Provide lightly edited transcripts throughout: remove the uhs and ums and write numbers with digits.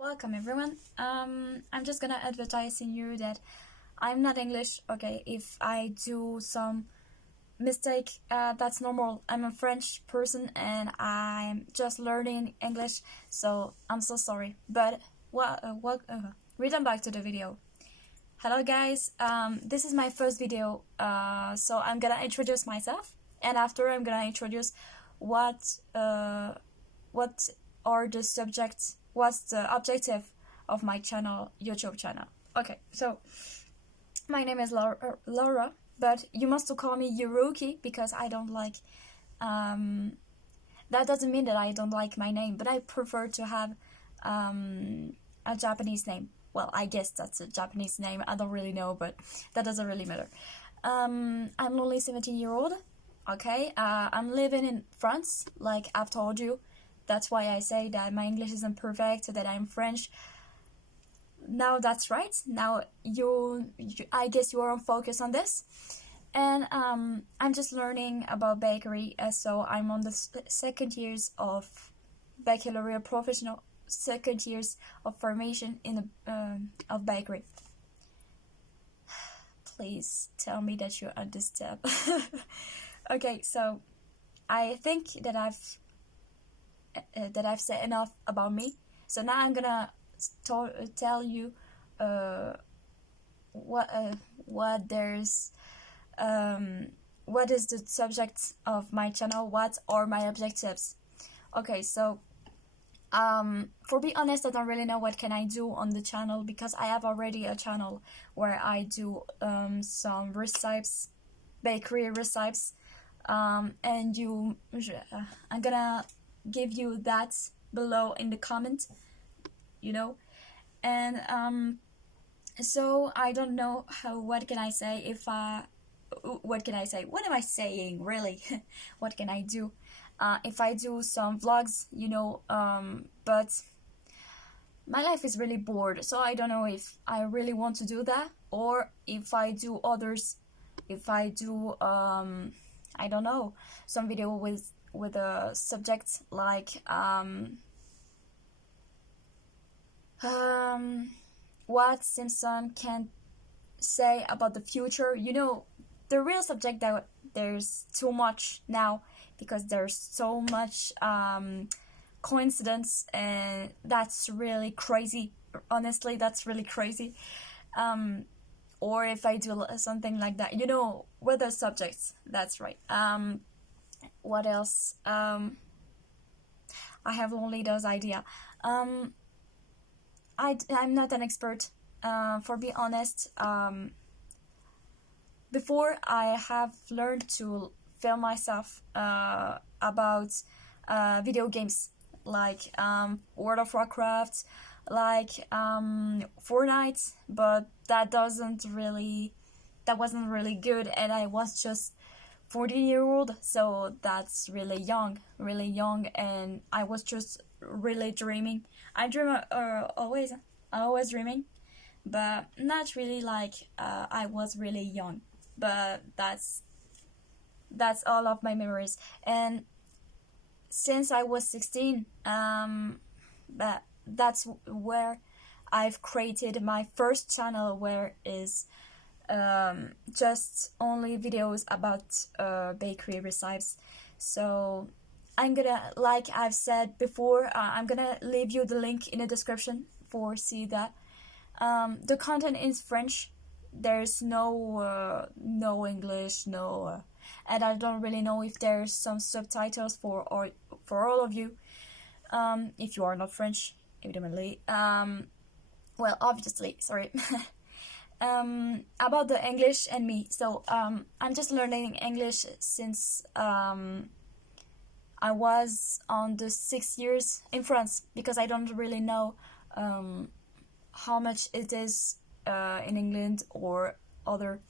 Welcome everyone. I'm just gonna advertise in you that I'm not English. Okay, if I do some mistake, that's normal. I'm a French person and I'm just learning English, so I'm so sorry. But return back to the video. Hello guys. This is my first video. So I'm gonna introduce myself, and after I'm gonna introduce what what are the subjects, what's the objective of my channel, YouTube channel. Okay, so my name is Laura, but you must call me Yuruki because I don't like that doesn't mean that I don't like my name, but I prefer to have a Japanese name. Well, I guess that's a Japanese name, I don't really know, but that doesn't really matter. I'm only 17-year-old. Okay, I'm living in France, like I've told you. That's why I say that my English isn't perfect, that I'm French. Now that's right. Now I guess you are on focus on this. And I'm just learning about bakery, so I'm on the second years of baccalaureate professional, second years of formation in the of bakery. Please tell me that you understand. Okay, so I think that I've said enough about me. So now I'm gonna tell you what there's what is the subject of my channel, what are my objectives. Okay, so for be honest, I don't really know what can I do on the channel because I have already a channel where I do some recipes, bakery recipes, and I'm gonna give you that below in the comment, and so I don't know what can I say. What can I say, what am I saying really? What can I do if I do some vlogs, but my life is really bored, so I don't know if I really want to do that, or if I do others, if I do I don't know, some video with a subject like what Simpson can say about the future, the real subject that there's too much now because there's so much coincidence, and that's really crazy. Honestly, that's really crazy. Or if I do something like that, weather subjects, that's right. What else? I have only those idea. I'm not an expert, for be honest. Before I have learned to film myself about video games like World of Warcraft, like Fortnite, but that wasn't really good, and I was just 14-year-old, so that's really young, and I was just really dreaming. I dream always dreaming, but not really like I was really young. But that's all of my memories. And since I was 16, but that's where I've created my first channel, where is just only videos about bakery recipes. So I'm gonna, like I've said before, I'm gonna leave you the link in the description for see that. The content is French. There's no English, and I don't really know if there's some subtitles for all of you, if you are not French, evidently. Well, obviously, sorry. About the English and me. So I'm just learning English since I was on the 6 years in France, because I don't really know how much it is in England or other.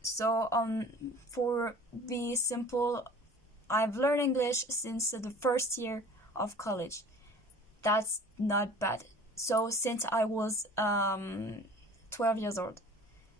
So for be simple, I've learned English since the first year of college. That's not bad. So since I was 12 years old.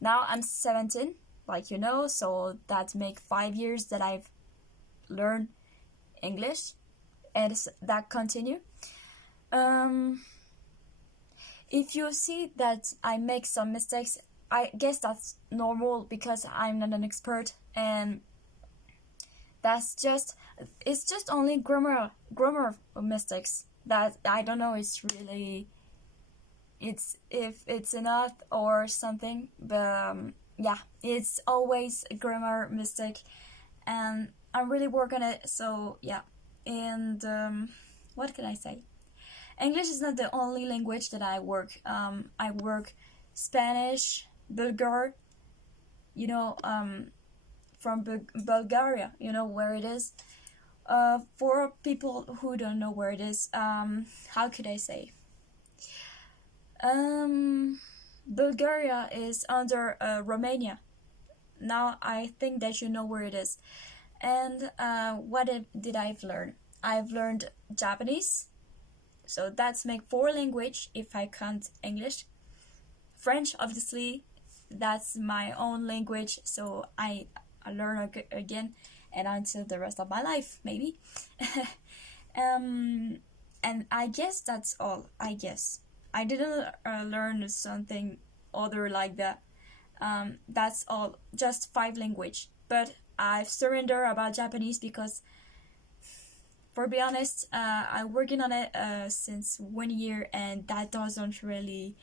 Now I'm 17, like so that make 5 years that I've learned English, and that continue. Um, if you see that I make some mistakes, I guess that's normal because I'm not an expert, and that's just it's just only grammar mistakes that I don't know. It's really it's if it's enough or something, but yeah, it's always a grammar mistake, and I'm really working on it. So yeah, and what can I say? English is not the only language that I work. I work Spanish, Bulgar, you know, from Bulgaria, you know where it is. For people who don't know where it is, how could I say? Um, Bulgaria is under Romania. Now I think that you know where it is. And did I learn? I've learned Japanese, so that's make four language if I count English. French, obviously, that's my own language, so I learn again and until the rest of my life, maybe. um, and I guess that's all. I guess I didn't learn something other like that. That's all. Just five language, but I've surrendered about Japanese because, for be honest, I'm working on it since 1 year, and that doesn't really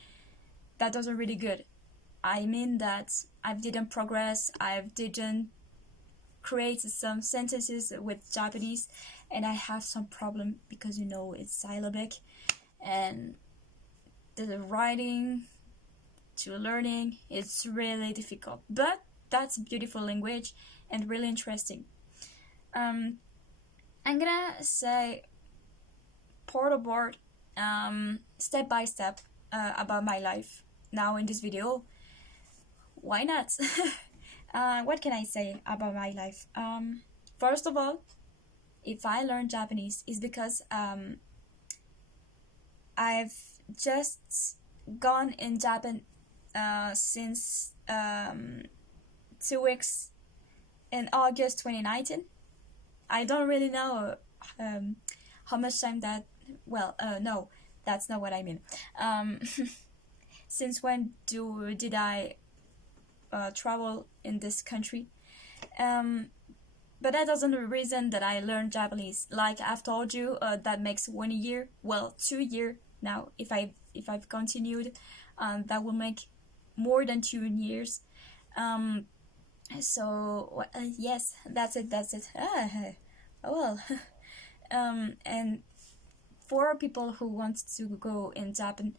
good. I mean that I didn't progress. I didn't create some sentences with Japanese, and I have some problem because it's syllabic, and the writing to learning it's really difficult. But that's beautiful language and really interesting. Um, I'm gonna say part of part, step by step about my life now in this video. Why not? What can I say about my life? First of all, if I learned Japanese, is because I've just gone in Japan since 2 weeks in August 2019. I don't really know how much time that. Well, no, that's not what I mean. Um, since when did I travel in this country? Um, but that doesn't reason that I learned Japanese. Like I've told you, that makes 1 year. Well, 2 year now. If I've continued, that will make more than 2 years. Um, so yes, that's it. That's it. Oh well. And for people who want to go in Japan,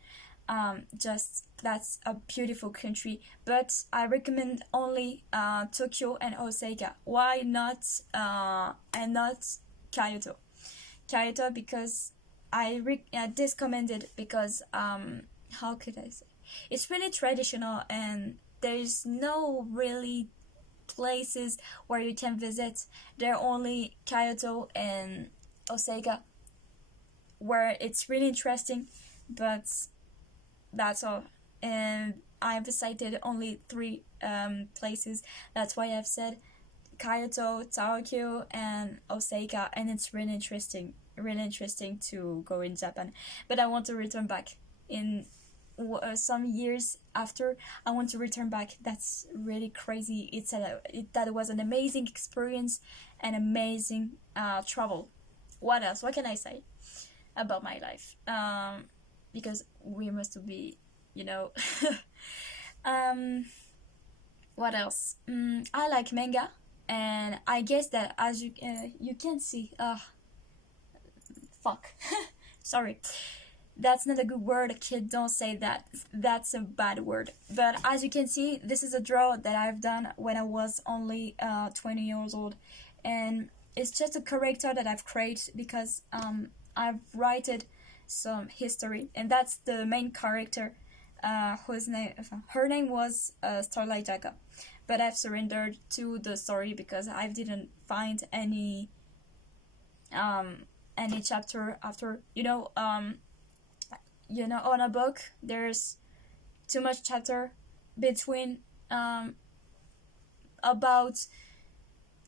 just that's a beautiful country, but I recommend only Tokyo and Osaka. Why not and not Kyoto? Kyoto because I discommended because how could I say, it's really traditional and there's no really places where you can visit. There are only Kyoto and Osaka where it's really interesting, but that's all. And I've cited only three places. That's why I've said Kyoto, Tokyo, and Osaka, and it's really interesting to go in Japan. But I want to return back in some years after. I want to return back. That's really crazy. That was an amazing experience, an amazing travel. What else? What can I say about my life? Because we must be, you know. um, what else? I like manga, and I guess that as you can see, fuck, sorry, that's not a good word. Kid, don't say that. That's a bad word. But as you can see, this is a draw that I've done when I was only 20 years old, and it's just a character that I've created because I've written some history, and that's the main character. Her name was Starlight Jacob, but I've surrendered to the story because I didn't find any chapter after. On a book there's too much chapter between about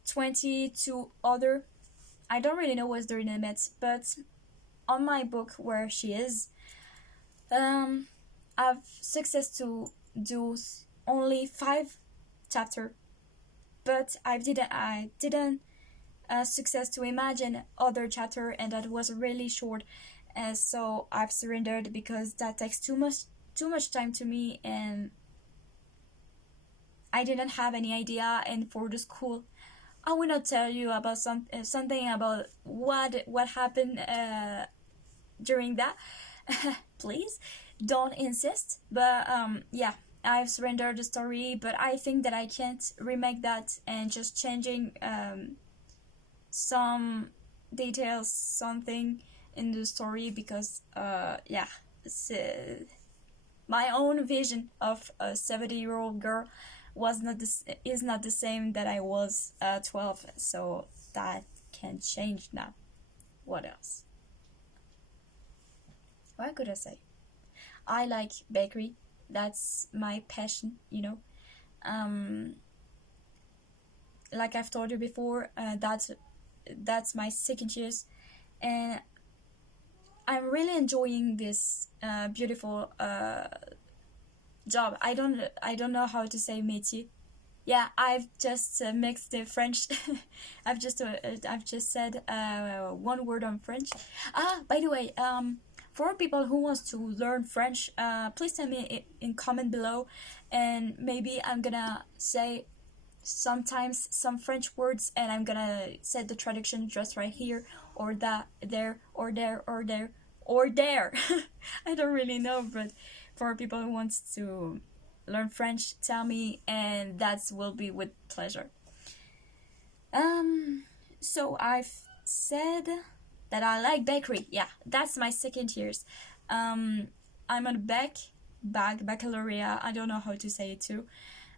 20 to other. I don't really know what's the limit, but on my book where she is. Um, I've success to do only 5 chapter, but I didn't success to imagine other chapter, and that was really short. And so I've surrendered because that takes too much time to me, and I didn't have any idea. And for the school, I will not tell you about something about what happened during that. Please don't insist. But yeah, I've surrendered the story, but I think that I can't remake that and just changing some details, something in the story, because yeah, it's, my own vision of a 70-year-old girl is not the same that I was 12. So that can change now. What else? What could I say? I like bakery. That's my passion. Um, like I've told you before, that's my second years, and I'm really enjoying this beautiful job. I don't know how to say métier. Yeah, I've just mixed the French. I've just said one word on French. Ah, by the way, for people who wants to learn French, please tell me in comment below, and maybe I'm gonna say sometimes some French words, and I'm gonna set the traduction just right here, or that, there, or there, or there, or there. I don't really know, but for people who wants to learn French, tell me, and that will be with pleasure. So I've said that I like bakery. Yeah, that's my second years. Um, I'm on baccalaureate. I don't know how to say it too,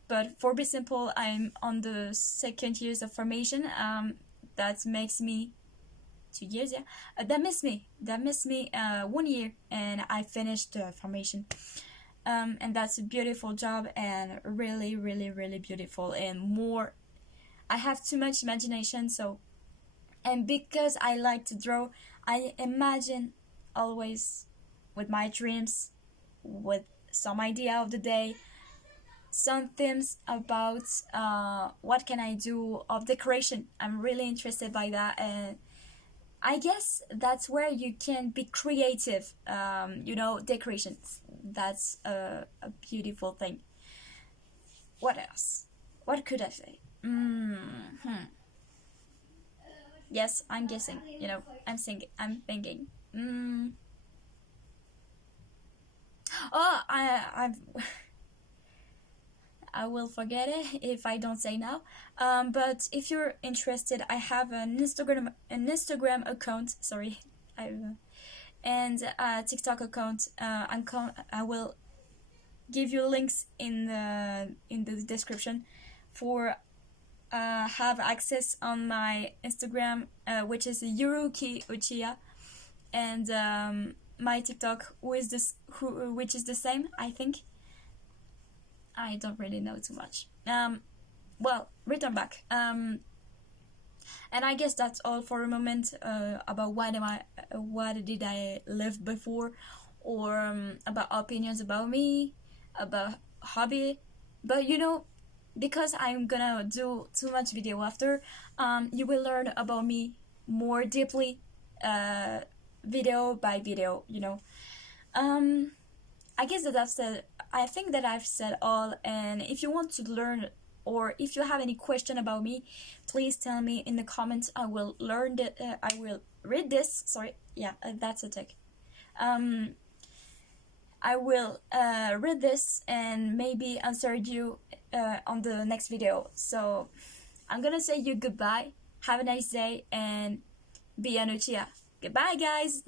but for be simple, I'm on the second years of formation. That makes me 2 years. Yeah, that missed me 1 year, and I finished the formation. And that's a beautiful job, and really, really, really beautiful, and more. I have too much imagination, so, and because I like to draw, I imagine always with my dreams, with some idea of the day, some themes about what can I do of decoration. I'm really interested by that, and I guess that's where you can be creative. Decorations. That's a beautiful thing. What else? What could I say? Yes, I'm guessing. I'm thinking. Oh, I will forget it if I don't say now. But if you're interested, I have an Instagram account. Sorry, I and a TikTok account. I will give you links in the description for have access on my Instagram, which is Yuruki Uchiha, and my TikTok, which is the same, I think. I don't really know too much. Well, return back. And I guess that's all for a moment about what did I live before, or about opinions about me, about hobby. But because I'm gonna do too much video after, you will learn about me more deeply, video by video. Um, I guess that I've said. I think that I've said all. And if you want to learn, or if you have any question about me, please tell me in the comments. I will learn that. I will read this. Sorry, yeah, that's a tick. Um, I will read this and maybe answer you on the next video. So I'm gonna say you goodbye. Have a nice day, and be Anuchia. Goodbye, guys.